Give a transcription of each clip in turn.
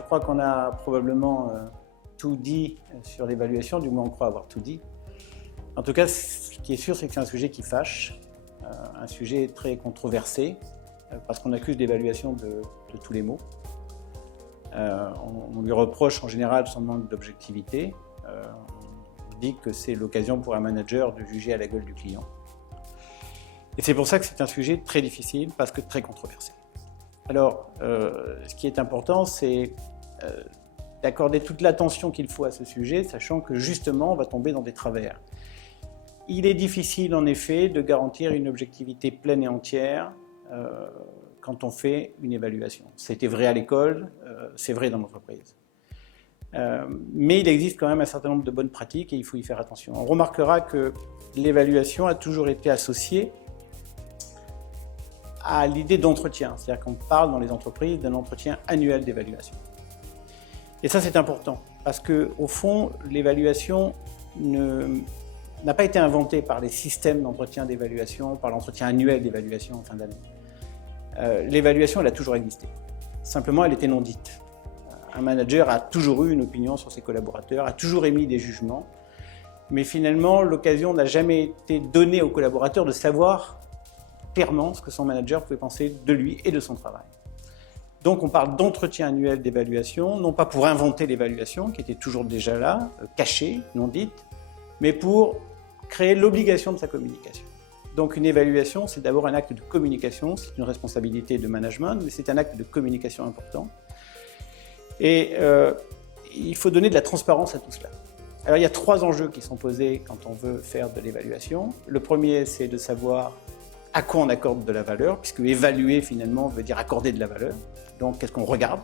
Je crois qu'on a probablement tout dit sur l'évaluation, du moins on croit avoir tout dit. En tout cas, ce qui est sûr, c'est que c'est un sujet qui fâche, un sujet très controversé, parce qu'on accuse l'évaluation de tous les maux. On lui reproche en général son manque d'objectivité. On dit que c'est l'occasion pour un manager de juger à la gueule du client. Et c'est pour ça que c'est un sujet très difficile, parce que très controversé. Alors, ce qui est important, c'est d'accorder toute l'attention qu'il faut à ce sujet, sachant que justement, on va tomber dans des travers. Il est difficile, en effet, de garantir une objectivité pleine et entière quand on fait une évaluation. C'était vrai à l'école, c'est vrai dans l'entreprise. Mais il existe quand même un certain nombre de bonnes pratiques et il faut y faire attention. On remarquera que l'évaluation a toujours été associée à l'idée d'entretien, c'est-à-dire qu'on parle dans les entreprises d'un entretien annuel d'évaluation. Et ça, c'est important, parce qu'au fond, l'évaluation n'a pas été inventée par les systèmes d'entretien d'évaluation, par l'entretien annuel d'évaluation en fin d'année. L'évaluation, elle a toujours existé. Simplement, elle était non dite. Un manager a toujours eu une opinion sur ses collaborateurs, a toujours émis des jugements, mais finalement, l'occasion n'a jamais été donnée aux collaborateurs de savoir clairement ce que son manager pouvait penser de lui et de son travail. Donc on parle d'entretien annuel d'évaluation, non pas pour inventer l'évaluation, qui était toujours déjà là, cachée, non dite, mais pour créer l'obligation de sa communication. Donc une évaluation, c'est d'abord un acte de communication, c'est une responsabilité de management, mais c'est un acte de communication important. Et il faut donner de la transparence à tout cela. Alors il y a 3 enjeux qui sont posés quand on veut faire de l'évaluation. Le premier, c'est de savoir à quoi on accorde de la valeur, puisque évaluer finalement veut dire accorder de la valeur. Donc qu'est-ce qu'on regarde?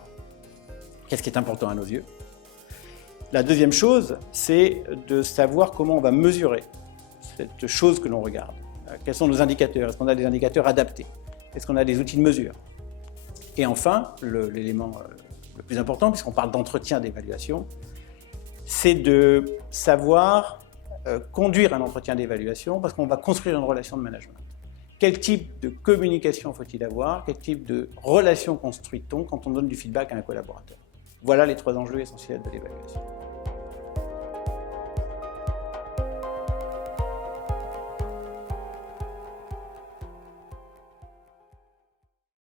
Qu'est-ce qui est important à nos yeux? La deuxième chose, c'est de savoir comment on va mesurer cette chose que l'on regarde. Quels sont nos indicateurs? Est-ce qu'on a des indicateurs adaptés? Est-ce qu'on a des outils de mesure? Et enfin, l'élément le plus important, puisqu'on parle d'entretien d'évaluation, c'est de savoir conduire un entretien d'évaluation, parce qu'on va construire une relation de management. Quel type de communication faut-il avoir? Quel type de relation construit-on quand on donne du feedback à un collaborateur? Voilà les 3 enjeux essentiels de l'évaluation.